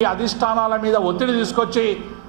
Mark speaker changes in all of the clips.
Speaker 1: ఈ అధిష్టానాల మీద ఒత్తిడి తీసుకొచ్చి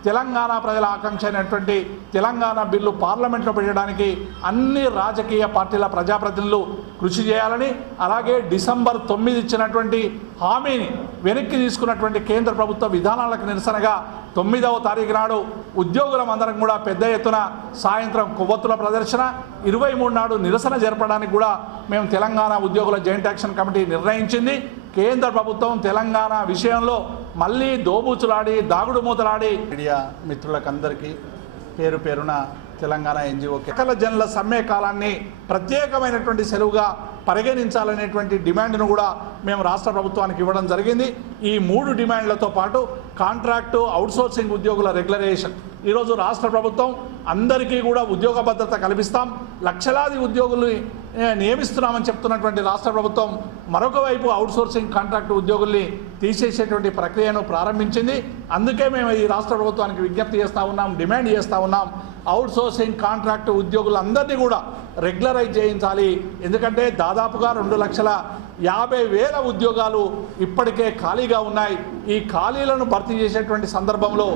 Speaker 1: తెలంగాణ ప్రజల ఆకాంక్ష అయినటువంటి తెలంగాణ బిల్లు పార్లమెంట్లో పెట్టడానికి అన్ని రాజకీయ పార్టీల ప్రజాప్రతినిధులు కృషి చేయాలని అలాగే డిసెంబర్ తొమ్మిది ఇచ్చినటువంటి హామీని వెనక్కి తీసుకున్నటువంటి కేంద్ర ప్రభుత్వ విధానాలకు నిరసనగా తొమ్మిదవ తారీఖు నాడు ఉద్యోగులం అందరం కూడా పెద్ద ఎత్తున సాయంత్రం కొవ్వొత్తుల ప్రదర్శన ఇరవై మూడు నాడు నిరసన జరపడానికి కూడా మేము తెలంగాణ ఉద్యోగుల జాయింట్ యాక్షన్ కమిటీ నిర్ణయించింది. కేంద్ర ప్రభుత్వం తెలంగాణ విషయంలో మళ్ళీ దోబూచులాడి దాగుడు మూతలాడి. మీడియా మిత్రులకందరికీ పేరు పేరున తెలంగాణ ఎన్జిఓ సకల జనుల సమ్మె కాలాన్ని ప్రత్యేకమైనటువంటి సెలవుగా పరిగణించాలనేటువంటి డిమాండ్ను కూడా మేము రాష్ట్ర ప్రభుత్వానికి ఇవ్వడం జరిగింది. ఈ మూడు డిమాండ్లతో పాటు కాంట్రాక్టు అవుట్సోర్సింగ్ ఉద్యోగుల రెగ్యులరేషన్. ఈరోజు రాష్ట్ర ప్రభుత్వం అందరికీ కూడా ఉద్యోగ భద్రత కల్పిస్తాం. లక్షలాది ఉద్యోగుల్ని నియమిస్తున్నామని చెప్తున్నటువంటి రాష్ట్ర ప్రభుత్వం మరొక వైపు అవుట్సోర్సింగ్ కాంట్రాక్టు ఉద్యోగుల్ని తీసేసేటువంటి ప్రక్రియను ప్రారంభించింది. అందుకే మేము ఈ రాష్ట్ర ప్రభుత్వానికి విజ్ఞప్తి చేస్తూ ఉన్నాం డిమాండ్ చేస్తూ ఉన్నాం. అవుట్సోర్సింగ్ కాంట్రాక్టు ఉద్యోగులందరినీ కూడా రెగ్యులరైజ్ చేయించాలి. ఎందుకంటే దాదాపుగా రెండు లక్షల యాభై వేల ఉద్యోగాలు ఇప్పటికే ఖాళీగా ఉన్నాయి. ఈ ఖాళీలను భర్తీ చేసేటువంటి సందర్భంలో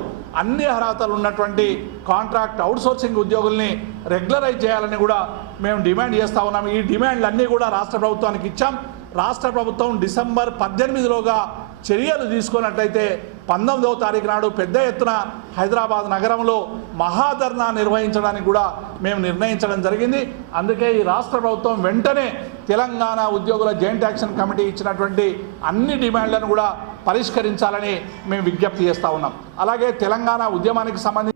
Speaker 1: అన్ని అర్హతలు ఉన్నటువంటి కాంట్రాక్ట్ అవుట్సోర్సింగ్ ఉద్యోగుల్ని రెగ్యులరైజ్ చేయాలని కూడా మేము డిమాండ్ చేస్తూ ఉన్నాం. ఈ డిమాండ్లన్నీ కూడా రాష్ట్ర ప్రభుత్వానికి ఇచ్చాం. రాష్ట్ర ప్రభుత్వం డిసెంబర్ పద్దెనిమిదిలోగా చర్యలు తీసుకున్నట్లయితే పంతొమ్మిదవ తారీఖు నాడు పెద్ద ఎత్తున హైదరాబాద్ నగరంలో మహాధర్నా నిర్వహించడానికి కూడా మేము నిర్ణయించడం జరిగింది. అందుకే ఈ రాష్ట్ర ప్రభుత్వం వెంటనే తెలంగాణ ఉద్యోగుల జాయింట్ యాక్షన్ కమిటీ ఇచ్చినటువంటి అన్ని డిమాండ్లను కూడా పరిష్కరించాలని మేము విజ్ఞప్తి చేస్తూ ఉన్నాం. అలాగే తెలంగాణ ఉద్యమానికి సంబంధించి